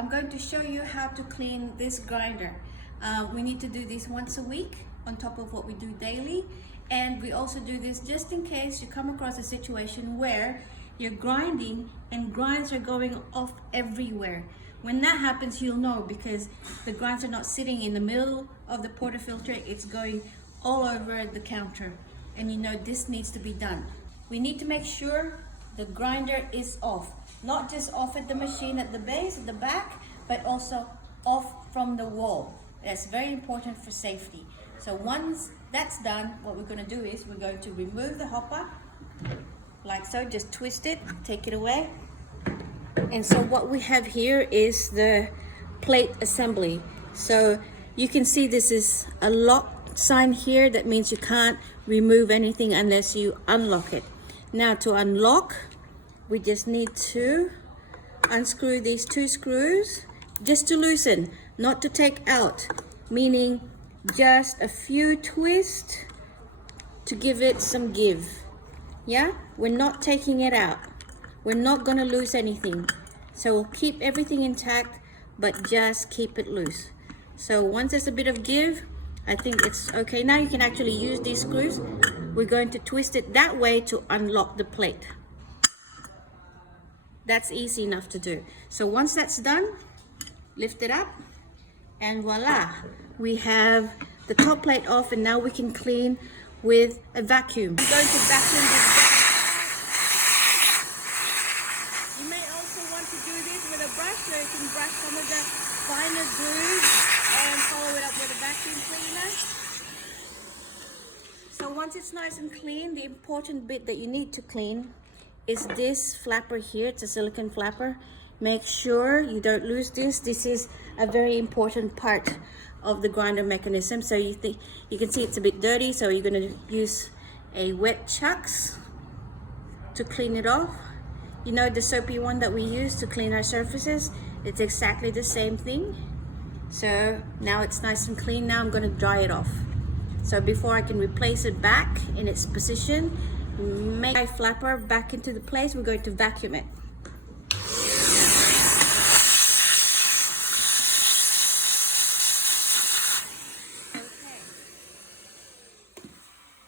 I'm going to show you how to clean this grinder. We need to do this once a week on top of what we do daily, and we also do this just in case you come across a situation where you're grinding and grinds are going off everywhere. When that happens, you'll know, because the grinds are not sitting in the middle of the portafilter, it's going all over the counter, and you know this needs to be done. We need to make sure the grinder is off, not just off at the machine at the base, at the back, but also off from the wall. That's very important for safety. So once that's done, what we're going to do is we're going to remove the hopper like so, just twist it, take it away. And so what we have here is the plate assembly. So you can see this is a lock sign here. That means you can't remove anything unless you unlock it. Now to unlock, we just need to unscrew these two screws just to loosen, not to take out, meaning just a few twists to give it some give. Yeah, we're not taking it out. We're not going to lose anything. So we'll keep everything intact, but just keep it loose. So once there's a bit of give, I think it's okay. Now you can actually use these screws. We're going to twist it that way to unlock the plate. That's easy enough to do. So once that's done, lift it up, and voila, we have the top plate off, and now we can clean with a vacuum. I'm going to vacuum this back. You may also want to do this with a brush, so you can brush some of the finer grooves and follow it up with a vacuum cleaner. So once it's nice and clean, the important bit that you need to clean is this flapper here. It's a silicone flapper. Make sure you don't lose this. This is a very important part of the grinder mechanism. So you can see it's a bit dirty, so you're going to use a wet chucks to clean it off. You know, the soapy one that we use to clean our surfaces, it's exactly the same thing. So now it's nice and clean. Now I'm going to dry it off. So before I can replace it back in its position, make my flapper back into the place, we're going to vacuum it.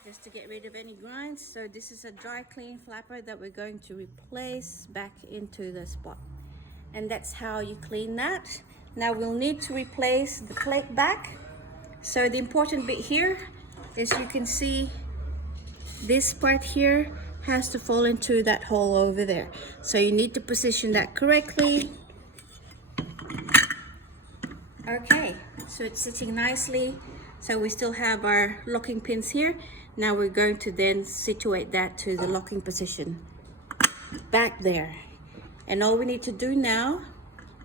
Just to get rid of any grinds. So this is a dry clean flapper that we're going to replace back into the spot, and that's how you clean that. Now we'll need to replace the plate back. So the important bit here is, you can see this part here has to fall into that hole over there, so you need to position that correctly. Okay, so it's sitting nicely. So we still have our locking pins here. Now we're going to then situate that to the locking position back there. And all we need to do now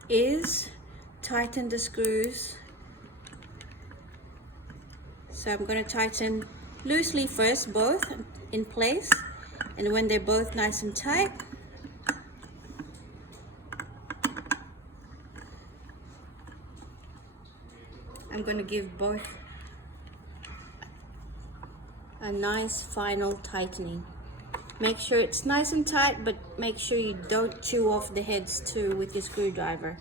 is tighten the screws. So I'm going to tighten loosely first, both in place. And when they're both nice and tight, I'm going to give both a nice final tightening. Make sure it's nice and tight, but make sure you don't chew off the heads too with your screwdriver,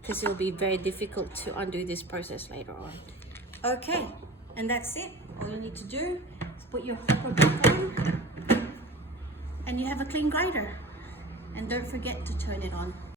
because it'll be very difficult to undo this process later on. Okay, and that's it. All you need to do is put your hopper back on, and you have a clean grinder. And don't forget to turn it on.